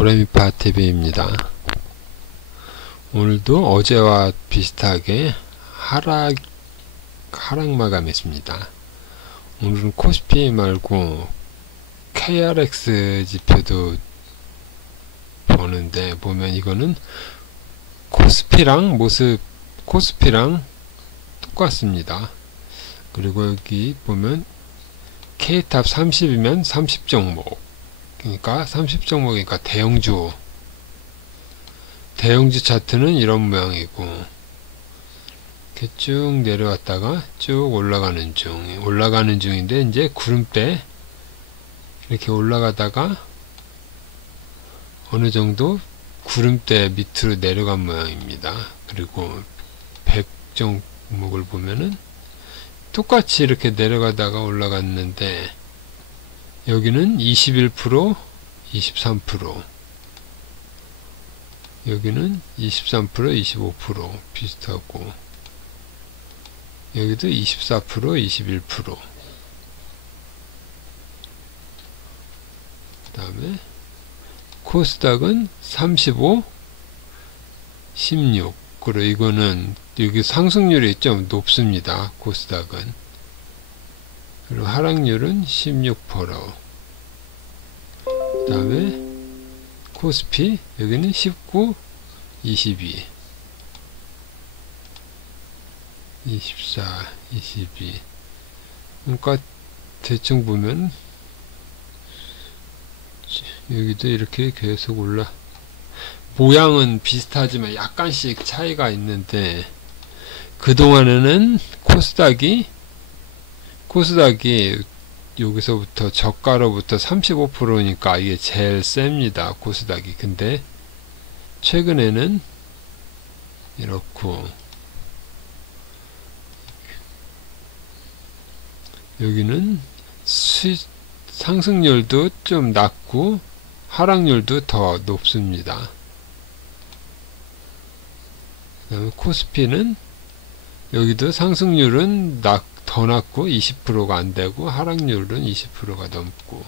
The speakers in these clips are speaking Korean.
도레미파 TV입니다. 오늘도 어제와 비슷하게 하락 마감했습니다. 오늘은 코스피 말고 KRX 지표도 보는데, 보면 이거는 코스피랑 코스피랑 똑같습니다. 그리고 여기 보면 K탑 30이면 30종목, 그러니까 30종목이니까 대형주 차트는 이런 모양이고, 이렇게 쭉 내려왔다가 쭉 올라가는 중인데, 이제 구름대 이렇게 올라가다가 어느 정도 구름대 밑으로 내려간 모양입니다. 그리고 100종목을 보면은 똑같이 이렇게 내려가다가 올라갔는데, 여기는 21%, 23%, 여기는 23%, 25% 비슷하고, 여기도 24%, 21%. 그 다음에 코스닥은 35, 16. 그리고 이거는 여기 상승률이 좀 높습니다. 코스닥은. 그리고 하락률은 16%. 그 다음에 코스피 여기는 19, 22, 24, 22. 그러니까 대충 보면 여기도 이렇게 계속 모양은 비슷하지만 약간씩 차이가 있는데, 그동안에는 코스닥이 여기서부터 저가로부터 35%니까 이게 제일 셉니다. 코스닥이. 근데 최근에는 이렇고, 여기는 상승률도 좀 낮고 하락률도 더 높습니다. 그 다음에 코스피는 여기도 상승률은 더 낮고 20%가 안 되고, 하락률은 20%가 넘고,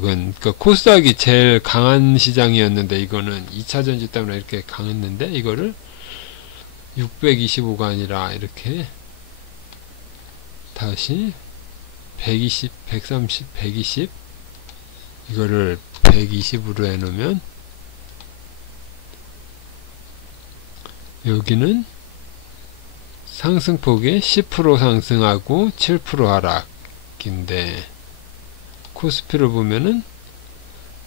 그러니까 코스닥이 제일 강한 시장이었는데, 이거는 2차전지 때문에 이렇게 강했는데, 이거를 625가 아니라 이렇게 다시 120, 130, 120, 이거를 120으로 해놓으면, 여기는 상승폭이 10% 상승하고 7% 하락인데, 코스피를 보면은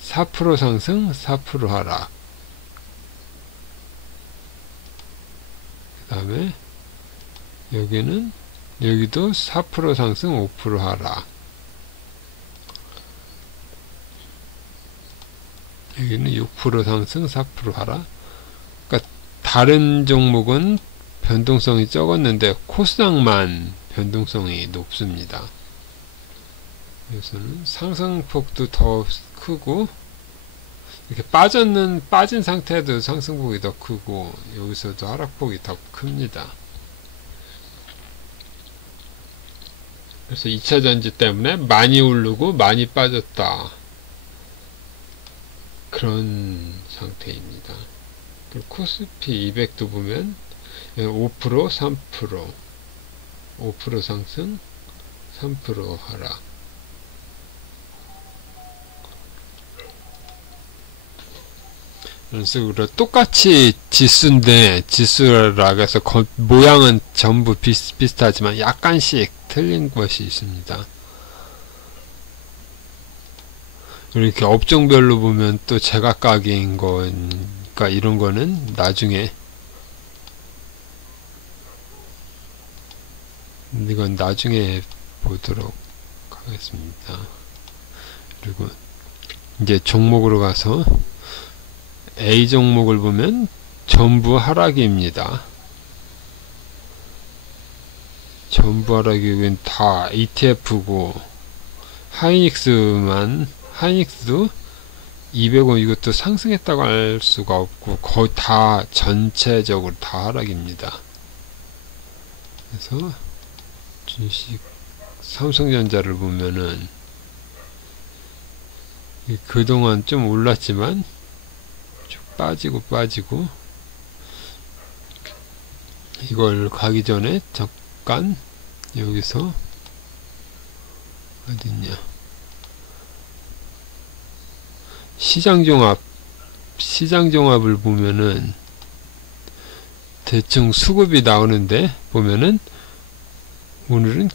4% 상승, 4% 하락. 그 다음에 여기도 4% 상승, 5% 하락. 여기는 6% 상승, 4% 하락. 그러니까 다른 종목은 변동성이 적었는데 코스닥만 변동성이 높습니다. 여기서는 상승폭도 더 크고, 이렇게 빠진 상태도 상승폭이 더 크고, 여기서도 하락폭이 더 큽니다. 그래서 2차전지 때문에 많이 오르고 많이 빠졌다, 그런 상태입니다. 그리고 코스피 200도 보면 5%, 3%, 5% 상승, 3% 하락. 그래서 똑같이 지수인데, 지수라고 해서 모양은 전부 비슷하지만 약간씩 틀린 것이 있습니다. 이렇게 업종별로 보면 또 제각각인 거니까, 이런 거는 이건 나중에 보도록 하겠습니다. 그리고 이제 종목으로 가서 A 종목을 보면 전부 하락입니다. 전부 하락이 다 ETF고, 하이닉스도 200원, 이것도 상승했다고 할 수가 없고, 거의 다 전체적으로 다 하락입니다. 그래서 주식 삼성전자를 보면은 그동안 좀 올랐지만 쭉 빠지고 이걸 가기 전에 잠깐 여기서 어딨냐, 시장종합을 보면은 대충 수급이 나오는데 보면은 오늘은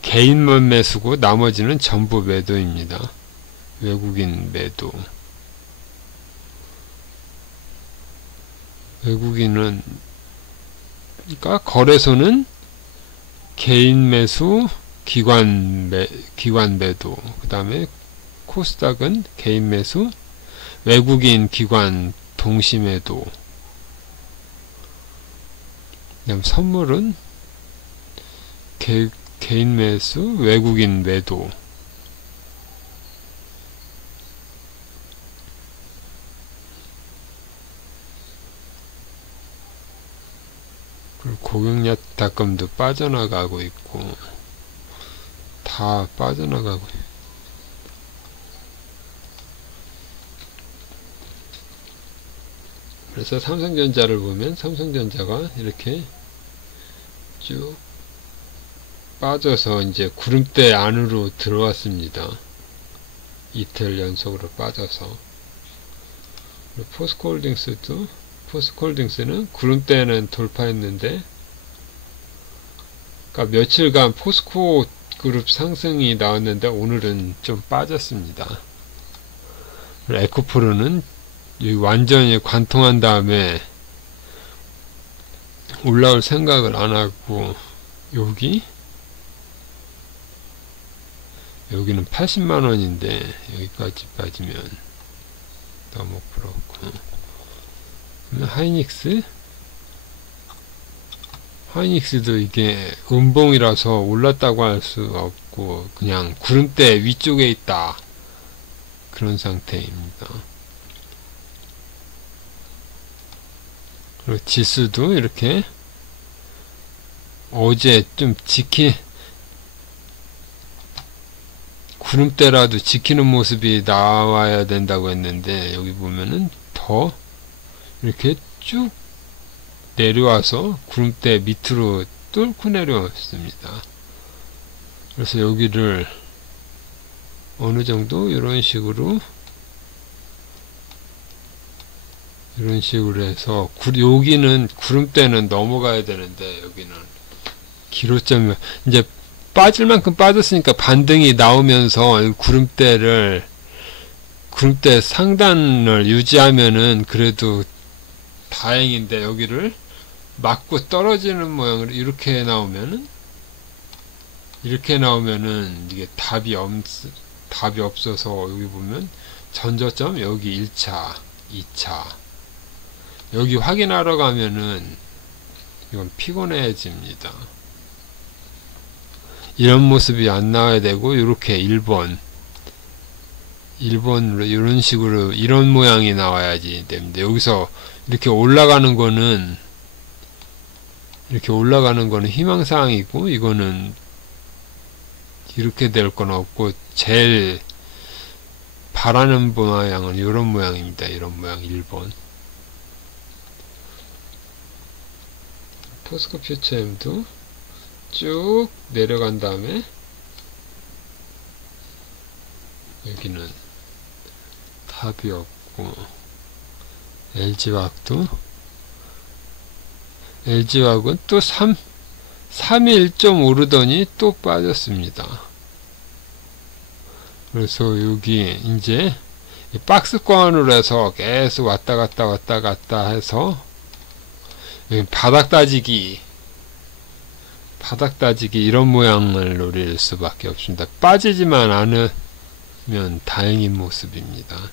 개인만 매수고 나머지는 전부 매도입니다. 외국인 매도. 외국인은, 그러니까 거래소는 개인 매수, 기관 매도. 그 다음에 코스닥은 개인 매수, 외국인, 기관 동시 매도. 그다음 선물은 개인 매수, 외국인 매도. 그리고 고객약탁금도 빠져나가고 있고 다 빠져나가고 있고. 그래서 삼성전자를 보면 삼성전자가 이렇게 쭉 빠져서 이제 구름대 안으로 들어왔습니다. 이틀 연속으로 빠져서. 포스코홀딩스는 구름대는 돌파했는데, 그러니까 며칠간 포스코 그룹 상승이 나왔는데 오늘은 좀 빠졌습니다. 에코프로는 완전히 관통한 다음에 올라올 생각을 안 하고 여기는 80만원인데 여기까지 빠지면 너무 부럽고. 하이닉스도 이게 음봉이라서 올랐다고 할 수 없고 그냥 구름대 위쪽에 있다, 그런 상태입니다. 그리고 지수도 이렇게 어제 좀 구름대라도 지키는 모습이 나와야 된다고 했는데 여기 보면은 더 이렇게 쭉 내려와서 구름대 밑으로 뚫고 내려왔습니다. 그래서 여기를 어느 정도 이런 식으로 해서 여기는 구름대는 넘어가야 되는데 여기는 기로점이 이제 빠질 만큼 빠졌으니까 반등이 나오면서 구름대 상단을 유지하면은 그래도 다행인데, 여기를 맞고 떨어지는 모양으로 이렇게 나오면은 이게 답이 없어서 여기 보면 전저점 여기 1차 2차 여기 확인하러 가면은 이건 피곤해집니다. 이런 모습이 안 나와야 되고, 이렇게 1번으로 이런 식으로 이런 모양이 나와야지 됩니다. 여기서 이렇게 올라가는 거는 희망사항이고, 이거는 이렇게 될 건 없고, 제일 바라는 모양은 이런 모양입니다. 이런 모양 1번. 포스코 퓨처엠도 쭉 내려간 다음에 여기는 답이 없고, LG화학은 또 3일 좀 오르더니 또 빠졌습니다. 그래서 여기 이제 박스권으로 해서 계속 왔다 갔다 해서 바닥 따지기 이런 모양을 노릴 수밖에 없습니다. 빠지지만 않으면 다행인 모습입니다.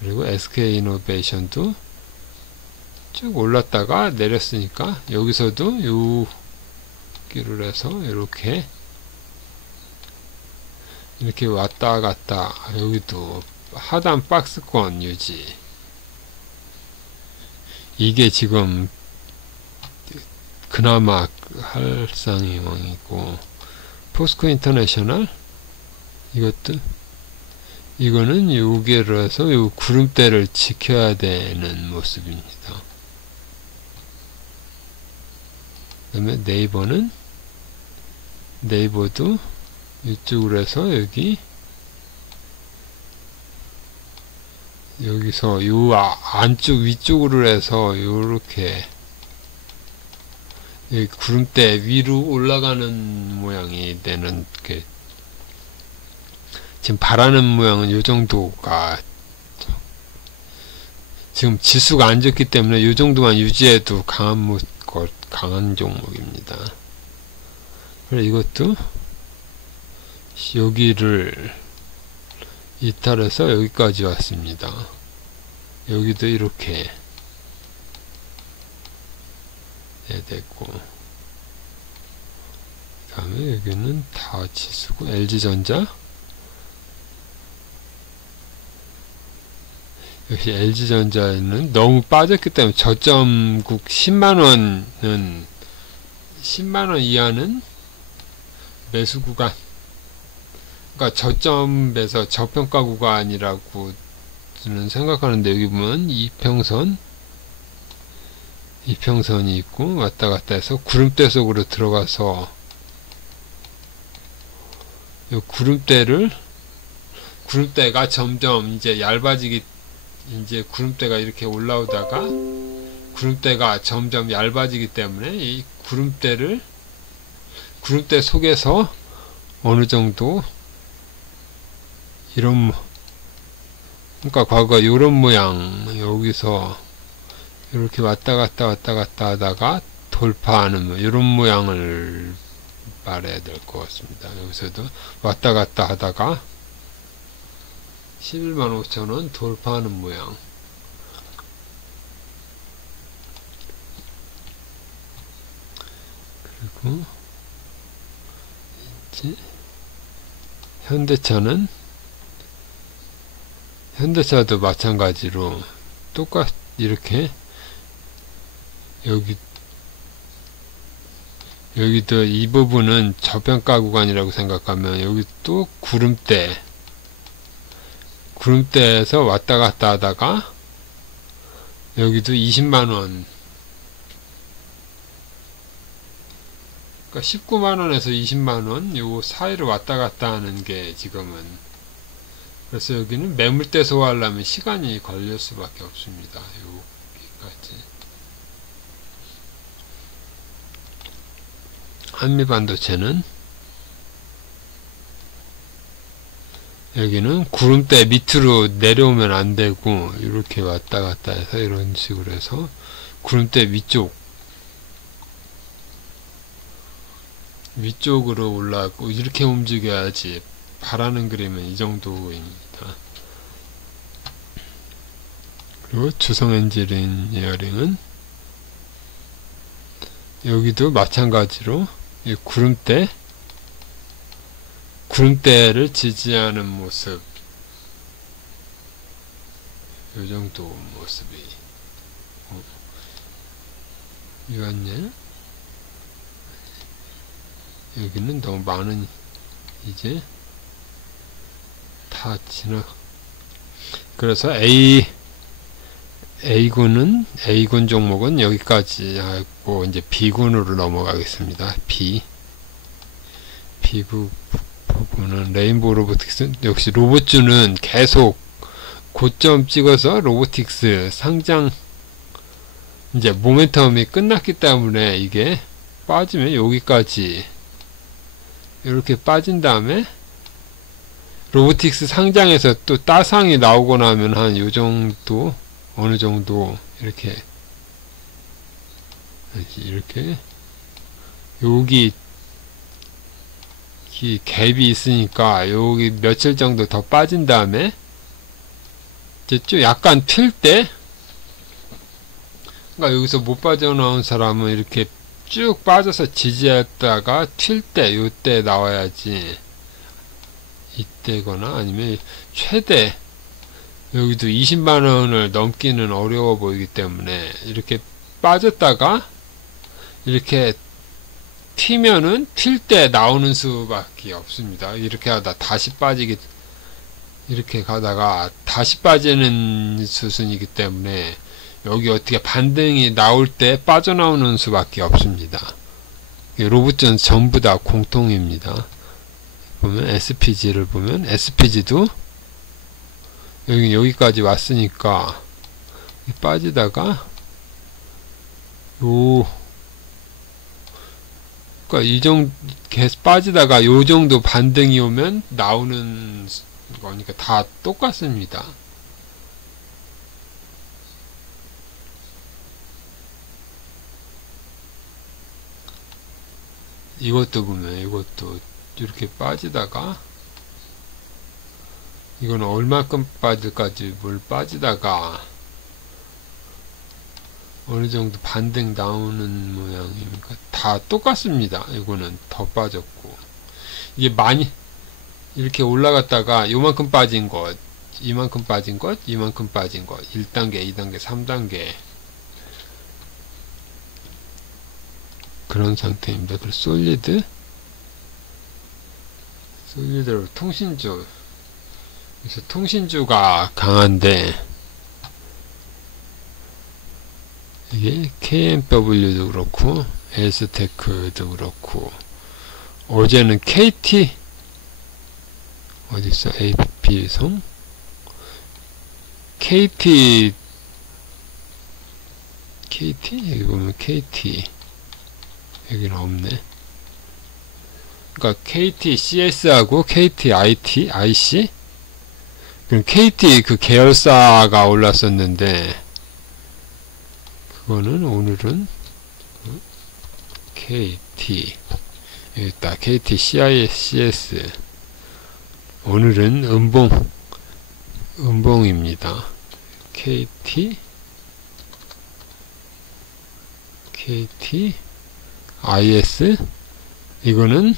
그리고 SK이노베이션도 쭉 올랐다가 내렸으니까 여기서도 여기를 해서 이렇게 왔다 갔다, 여기도 하단 박스권 유지. 이게 지금 그나마 할상이왕이고, 포스코 인터내셔널 이거는 요게로 해서 요 구름대를 지켜야 되는 모습입니다. 그 다음에 네이버도 이쪽으로 해서 여기서 요 안쪽 위쪽으로 해서 요렇게 여기 구름대 위로 올라가는 모양이 되는 게, 지금 바라는 모양은 요 정도가, 지금 지수가 안 좋기 때문에 요 정도만 유지해도 강한 종목입니다. 그래서 이것도 여기를 이탈해서 여기까지 왔습니다. 여기도 이렇게 해야 되고, 그 다음에 여기는 다 지수고, LG전자 역시 LG전자는 너무 빠졌기 때문에 저점국 10만원 이하는 매수 구간, 그러니까 저점에서 저평가 구간이라고 저는 생각하는데, 여기 보면 이평선이 있고 왔다 갔다 해서 구름대 속으로 들어가서 이 구름대가 점점 이제 얇아지기, 이제 구름대가 이렇게 올라오다가 구름대가 점점 얇아지기 때문에 이 구름대 속에서 어느 정도 그러니까 과거 요런 모양, 여기서 이렇게 왔다 갔다 하다가 돌파하는 요런 모양을 말해야 될 것 같습니다. 여기서도 왔다 갔다 하다가 11만 5천원 돌파하는 모양. 그리고 이제 현대차도 마찬가지로 이렇게 여기도 이 부분은 저평가 구간이라고 생각하면, 여기 또 구름대에서 왔다 갔다 하다가 여기도 20만원, 그러니까 19만원에서 20만원 요 사이를 왔다 갔다 하는 게 지금은, 그래서 여기는 매물대 소화하려면 시간이 걸릴 수밖에 없습니다. 여기까지. 한미반도체는 여기는 구름대 밑으로 내려오면 안 되고, 이렇게 왔다 갔다 해서 이런 식으로 해서 구름대 위쪽으로 올라가고, 이렇게 움직여야지. 바라는 그림은 이 정도입니다. 그리고 주성엔지니어링은 여기도 마찬가지로 이 구름대를 지지하는 모습, 요 정도 모습이 유한예, 여기는 너무 많은, 이제 다 그래서 A군 종목은 여기까지 하고, 이제 B군으로 넘어가겠습니다. B군은 레인보우 로보틱스, 역시 로봇주는 계속 고점 찍어서 로보틱스 상장, 이제 모멘텀이 끝났기 때문에 이게 빠지면 여기까지 이렇게 빠진 다음에 로보틱스 상장에서 또 따상이 나오고 나면 한 요정도, 어느 정도 이렇게 여기 이 갭이 있으니까 여기 며칠 정도 더 빠진 다음에 이제 좀 약간 튈 때, 그러니까 여기서 못 빠져나온 사람은 이렇게 쭉 빠져서 지지했다가 튈 때, 요때 나와야지. 이때거나 아니면 최대 여기도 20만원을 넘기는 어려워 보이기 때문에 이렇게 빠졌다가 이렇게 튀면은 튈 때 나오는 수밖에 없습니다. 이렇게 하다 다시 빠지게, 이렇게 가다가 다시 빠지는 수순이기 때문에 여기 어떻게 반등이 나올 때 빠져나오는 수밖에 없습니다. 로봇전 전부 다 공통입니다. 보면 SPG를 보면 SPG도 여기까지 왔으니까 빠지다가 그러니까 이 정도 계속 빠지다가 요 정도 반등이 오면 나오는 거니까 다 똑같습니다. 이것도 보면 이것도 이렇게 빠지다가 이건 얼마큼 빠질까지 뭘 빠지다가 어느 정도 반등 나오는 모양이니까 다 똑같습니다. 이거는 더 빠졌고, 이게 많이 이렇게 올라갔다가 요만큼 빠진 것, 이만큼 빠진 것, 이만큼 빠진 것, 1단계, 2단계, 3단계 그런 상태입니다. 그리고 솔리드로 통신주, 그래서 통신주가 강한데 이게 KMW도 그렇고 에스테크도 그렇고, 어제는 KT 어딨어? ABP송 KT 여기 보면 KT 여기는 없네. 그러니까 KT CS하고 KT IC 그럼 KT 그 계열사가 올랐었는데, 그거는 오늘은 KT 여기 있다. KT CIS 오늘은 음봉입니다. KT IS 이거는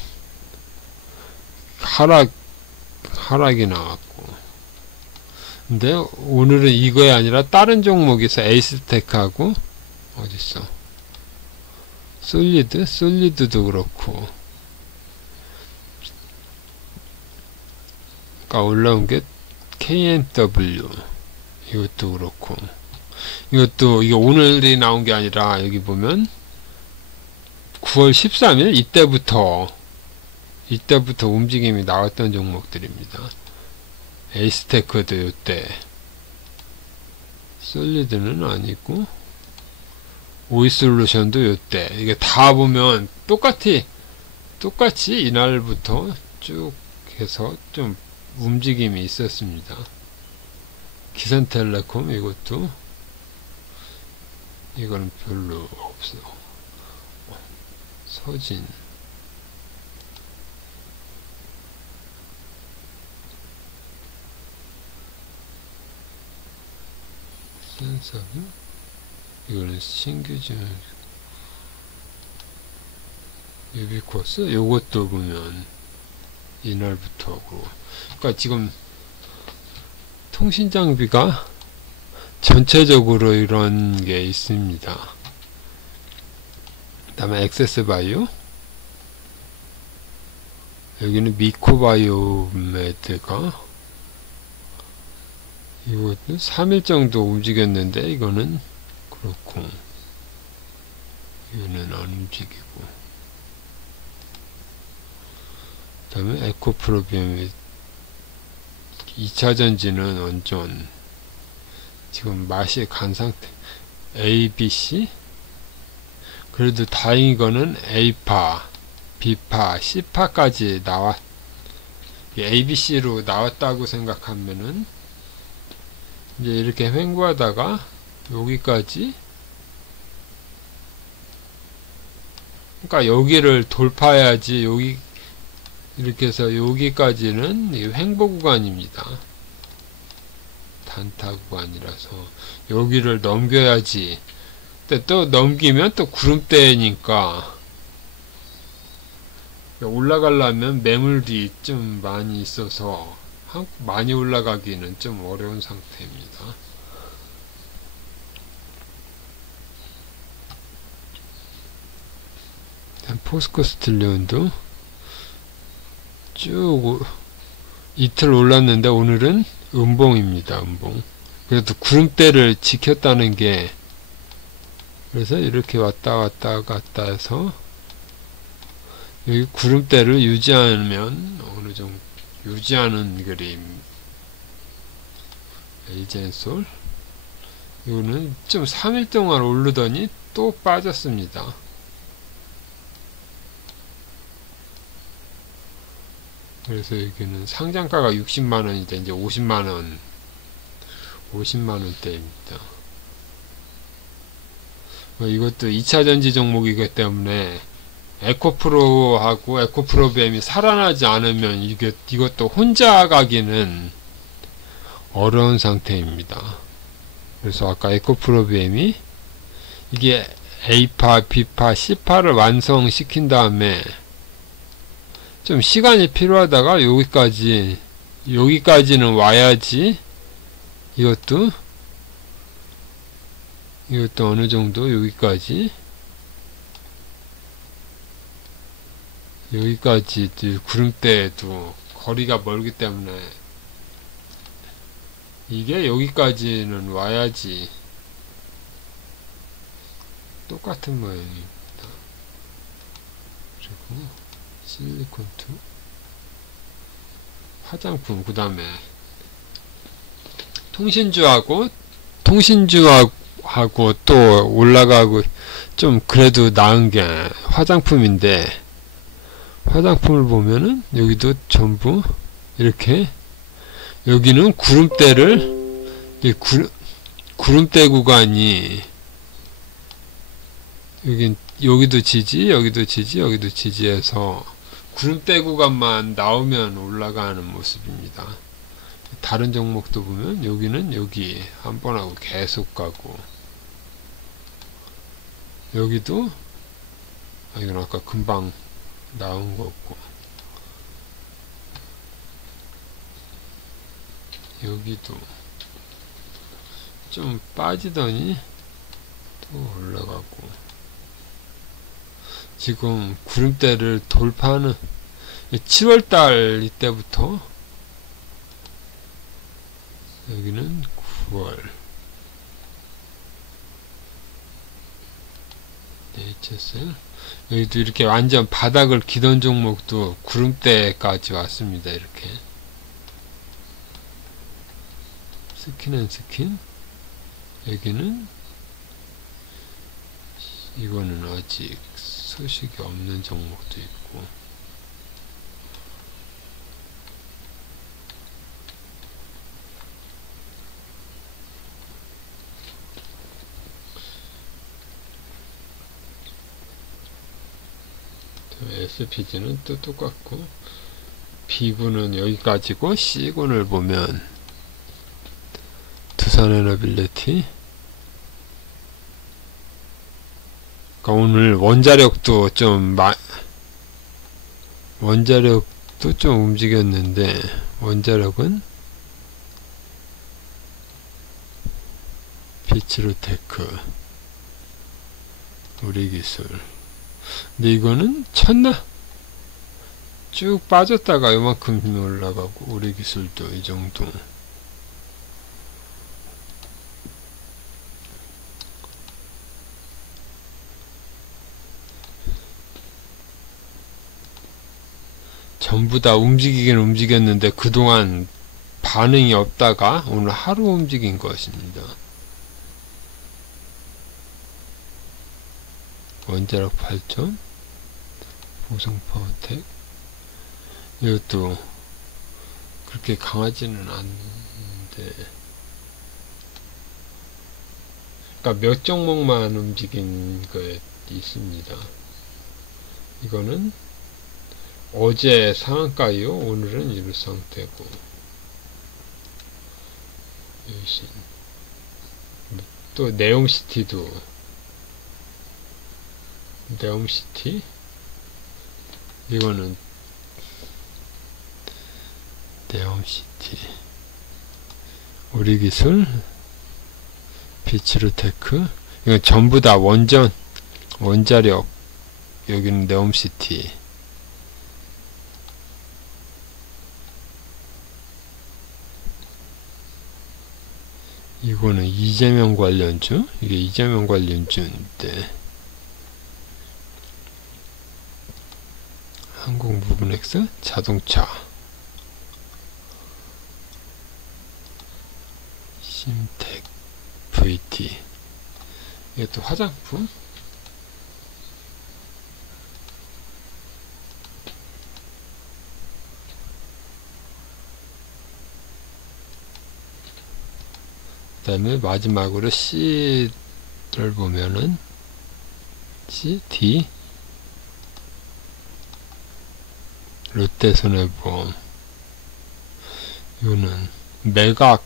하락이 나왔고, 근데 오늘은 이거에 아니라 다른 종목에서 에이스텍하고 어딨어? 솔리드도 그렇고, 그러니까 올라온 게 KMW 이것도 그렇고, 이것도 이게 오늘이 나온 게 아니라 여기 보면 9월 13일 이때부터 움직임이 나왔던 종목들입니다. 에이스테크도 이때, 솔리드는 아니고 오이솔루션도 이때, 이게 다 보면 똑같이 이날부터 쭉 해서 좀 움직임이 있었습니다. 기선텔레콤 이거는 별로 없어. 서진 센서브 이거는 신규준 유비코스 요것도 보면 이날부터 하고, 그러니까 지금 통신장비가 전체적으로 이런 게 있습니다. 그 다음에 액세스바이오, 여기는 미코바이오메드가 이것도 3일 정도 움직였는데 이거는 그렇고, 이거는 안 움직이고, 그 다음에 에코프로비엠 2차전지는 완전 지금 맛이 간 상태. ABC 그래도 다행인 거는 A파, B파, C파까지 ABC로 나왔다고 생각하면은 이제 이렇게 횡보하다가 여기까지, 그러니까 여기를 돌파해야지. 여기 이렇게 해서 여기까지는 횡보 구간입니다. 단타 구간이라서 여기를 넘겨야지. 근데 또 넘기면 또 구름대니까 올라가려면 매물이 좀 많이 있어서 많이 올라가기는 좀 어려운 상태입니다. 포스코 스틸리온도 쭉 이틀 올랐는데 오늘은 음봉입니다. 음봉. 그래도 구름대를 지켰다는 게, 그래서 이렇게 왔다 갔다 해서 여기 구름대를 유지하면 어느 정도 유지하는 그림. 에이젠솔 이거는 좀 3일 동안 오르더니 또 빠졌습니다. 그래서 여기는 상장가가 60만원인데 이제 50만원대입니다. 이것도 2차전지 종목이기 때문에 에코프로하고 에코프로비엠이 살아나지 않으면 이것도 혼자 가기는 어려운 상태입니다. 그래서 아까 에코프로비엠이 이게 A파, B파, C파를 완성시킨 다음에 좀 시간이 필요하다가 여기까지는 와야지 이것도 어느 정도 여기까지 구름대에도 거리가 멀기 때문에 이게 여기까지는 와야지 똑같은 모양입니다. 그리고 실리콘2 화장품, 그 다음에 통신주하고 또 올라가고 좀 그래도 나은 게 화장품인데, 화장품을 보면은 여기도 전부 이렇게 여기는 구름대 구간이 여기도 지지, 여기도 지지, 여기도 지지해서 구름대 구간만 나오면 올라가는 모습입니다. 다른 종목도 보면 여기는 여기 한 번 하고 계속 가고, 여기도 이건 아까 금방 나온 거고, 여기도 좀 빠지더니 또 올라가고, 지금 구름대를 돌파하는 7월달 이때부터 여기는 9월 HSL 여기도 이렇게 완전 바닥을 기던 종목도 구름대까지 왔습니다. 이렇게 스킨앤스킨 여기는 이거는 아직 소식이 없는 종목도 있고, SPG는 또 똑같고, B군은 여기까지고, C군을 보면 두산에너빌리티, 그러니까 오늘 원자력도 좀 움직였는데, 원자력은 비츠로테크, 우리기술. 근데 이거는 첫날 쭉 빠졌다가 요만큼 올라가고, 우리기술도 이 정도. 전부 다 움직이긴 움직였는데 그동안 반응이 없다가 오늘 하루 움직인 것입니다. 원자력 발전, 보성파워텍, 이것도 그렇게 강하지는 않는데, 그러니까 몇 종목만 움직인 거 있습니다. 이거는 어제 상한가요, 오늘은 이런 상태고, 유신, 또 네옴시티도, 네옴시티, 이거는 네옴시티, 우리기술, 비츠루테크, 이건 전부 다 원자력 여기는 네옴시티. 이거는 이재명 관련주? 이게 이재명 관련주인데 한국무브넥스 자동차 심텍 VT. 이것도 화장품. 그 다음에 마지막으로 C를 보면은 C, D 롯데손해보험. 이거는 매각.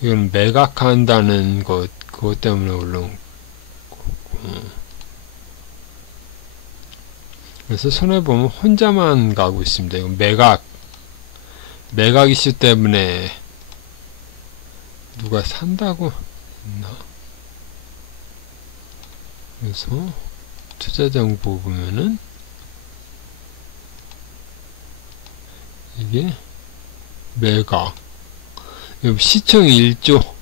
이건 매각한다는 것, 그것 때문에 올라온 거고. 그래서 손해보험은 혼자만 가고 있습니다. 이건 매각 이슈 때문에 누가 산다고 했나? 그래서 투자정보 보면은 이게 매각. 시총이 1조.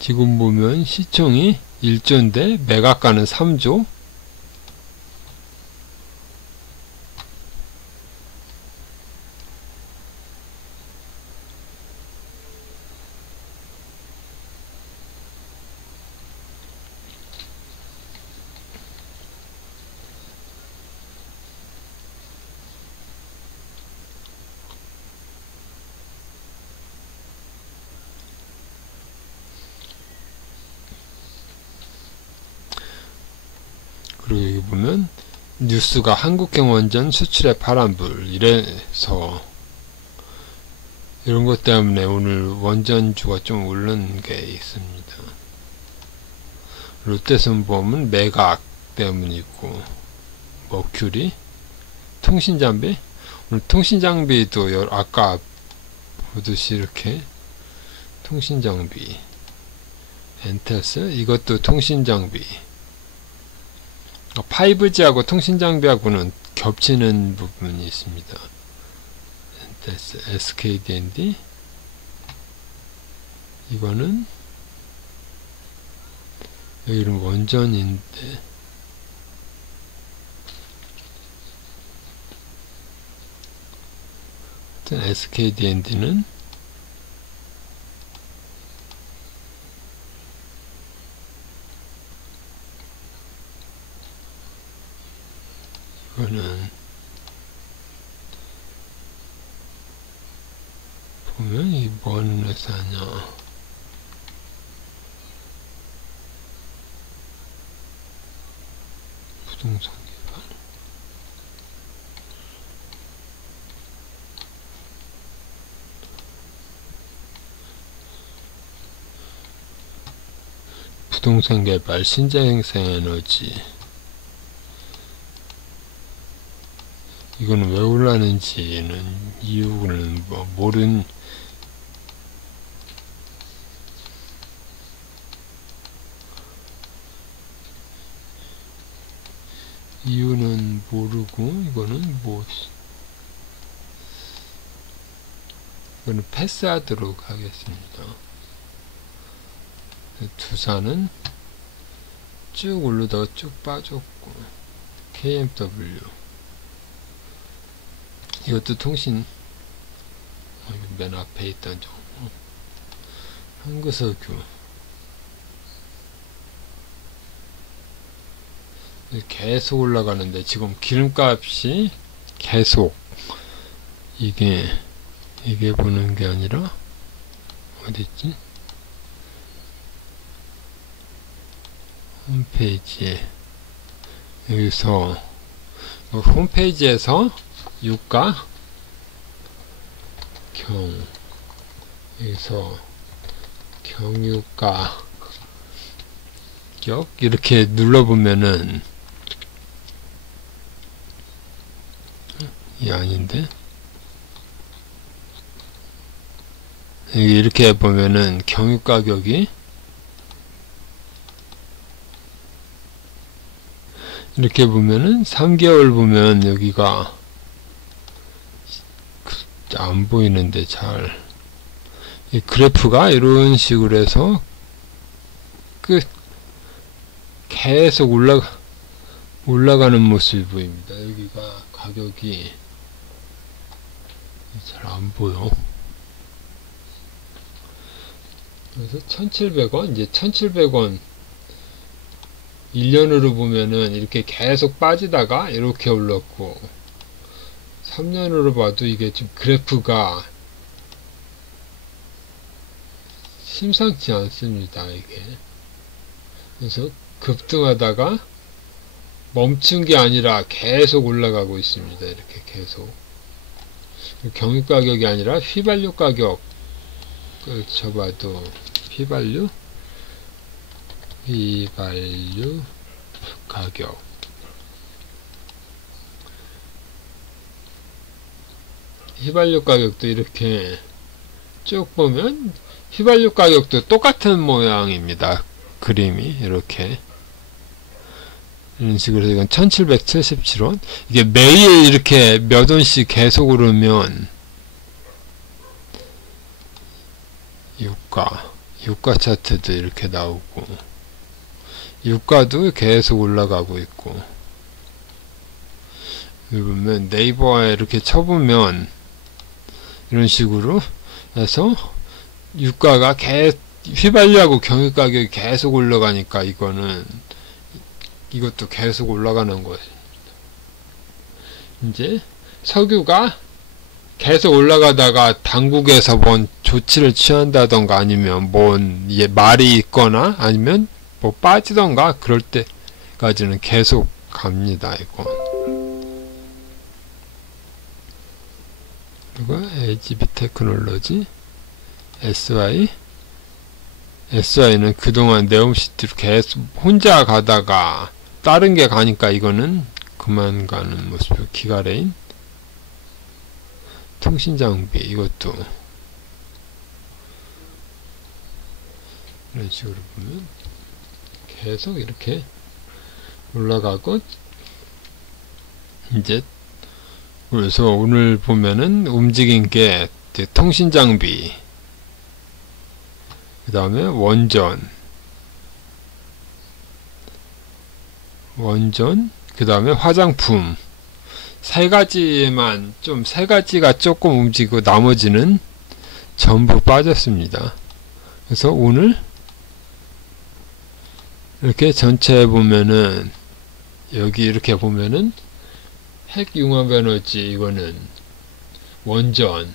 지금 보면 시총이 1조인데 매각가는 3조. 그리고 여기 보면 뉴스가 한국형 원전 수출에 파란불. 이래서 이런 것 때문에 오늘 원전주가 좀 오른 게 있습니다. 롯데손보험은 매각 때문이고, 머큐리 통신장비. 오늘 통신장비도 아까 보듯이 이렇게 통신장비. 엔텔스 이것도 통신장비. 5G하고 통신장비하고는 겹치는 부분이 있습니다. SKD&D 이거는 여기는 원전인데 SKD&D는 이거는 보면 이 뭔 회사냐. 부동산 개발. 부동산 개발, 신재생에너지. 이거는 왜 올라는지는 이유는 모른. 이유는 모르고 이거는 이거는 패스하도록 하겠습니다. 두산은 쭉 오르다가 쭉 빠졌고, KMW 이것도 통신, 맨 앞에 있던 종목. 한국석유 계속 올라가는데 지금 기름값이 계속 이게 보는 게 아니라 어딨지? 홈페이지에 여기서 홈페이지에서 유가 여기서 경유가 이렇게 눌러보면은 이 아닌데 이렇게 보면은 경유 가격이 이렇게 보면은 3개월 보면 여기가 안 보이는데 잘 이 그래프가 이런 식으로 해서 계속 올라가는 모습이 보입니다. 여기가 가격이 잘 안 보여. 그래서 1,700원, 이제 1,700원 1년으로 보면은 이렇게 계속 빠지다가 이렇게 올랐고, 3년으로 봐도 이게 지금 그래프가 심상치 않습니다. 이게. 그래서 급등하다가 멈춘 게 아니라 계속 올라가고 있습니다. 이렇게 계속. 경유 가격이 아니라 휘발유 가격을 쳐봐도 휘발유 가격 휘발유 가격도 이렇게 쭉 보면 휘발유 가격도 똑같은 모양입니다. 그림이 이렇게 이런 식으로. 이건 1777원. 이게 매일 이렇게 몇 원씩 계속 오르면 유가 차트도 이렇게 나오고, 유가도 계속 올라가고 있고, 여기 보면 네이버에 이렇게 쳐보면 이런 식으로 해서 유가가 휘발유하고 경유 가격이 계속 올라가니까 이것도 계속 올라가는 거예요. 이제 석유가 계속 올라가다가 당국에서 뭔 조치를 취한다던가 아니면 뭔 말이 있거나 아니면 뭐 빠지던가 그럴 때까지는 계속 갑니다. 이거. 그리고 LGB 테크놀로지 SY는 그동안 네옴시티로 계속 혼자 가다가 다른 게 가니까 이거는 그만 가는 모습이고, 기가레인 통신장비 이것도 이런 식으로 보면 계속 이렇게 올라가고, 이제 그래서 오늘 보면은 움직인 게 통신장비, 그 다음에 원전, 그 다음에 화장품, 세 가지가 조금 움직이고 나머지는 전부 빠졌습니다. 그래서 오늘 이렇게 전체 보면은 여기 이렇게 보면은 핵융합에너지, 이거는 원전,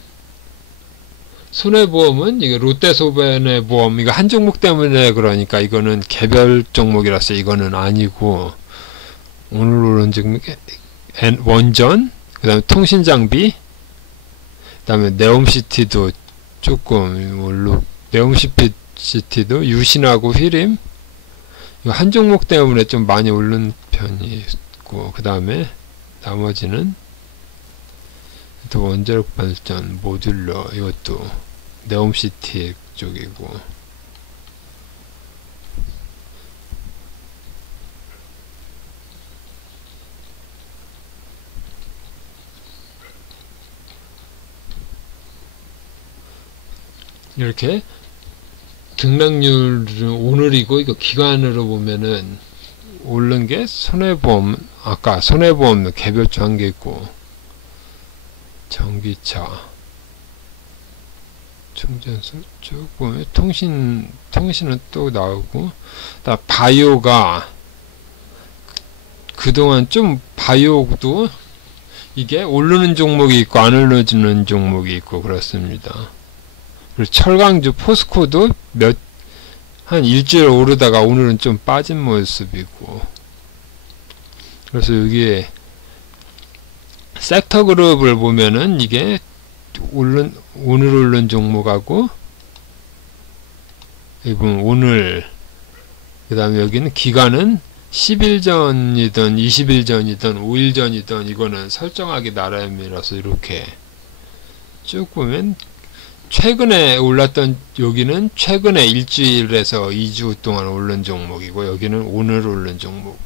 손해보험은 이게 롯데손해보험, 이거 한 종목 때문에 그러니까 이거는 개별 종목이라서 이거는 아니고, 오늘 오른 종목이 원전, 그 다음에 통신장비, 그 다음에 네옴시티도 조금 네옴시티도 유신하고 휘림, 이거 한 종목 때문에 좀 많이 오른 편이 있고, 그 다음에 나머지는 또 원자력 발전 모듈러, 이것도 네옴시티 쪽이고, 이렇게 등락률은 오늘이고, 이거 기간으로 보면은 오른 게 손해보험, 아까 손해보험 개별주 한 개 있고, 전기차, 충전소 쭉 보면 통신은 또 나오고, 바이오가 그동안 좀 바이오도 이게 오르는 종목이 있고 안 오르는 종목이 있고 그렇습니다. 그리고 철강주 포스코도 한 일주일 오르다가 오늘은 좀 빠진 모습이고, 그래서 여기에 섹터 그룹을 보면은 이게 오늘 오른 종목하고, 이분 오늘, 그 다음에 여기는 기간은 10일 전이든 20일 전이든 5일 전이든 이거는 설정하기 나름이라서 이렇게 쭉 보면 최근에 올랐던, 여기는 최근에 일주일에서 2주 동안 오른 종목이고, 여기는 오늘 오른 종목입니다.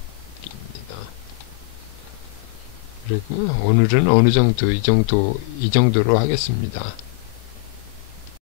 그리고 오늘은 어느 정도 이 정도로 하겠습니다.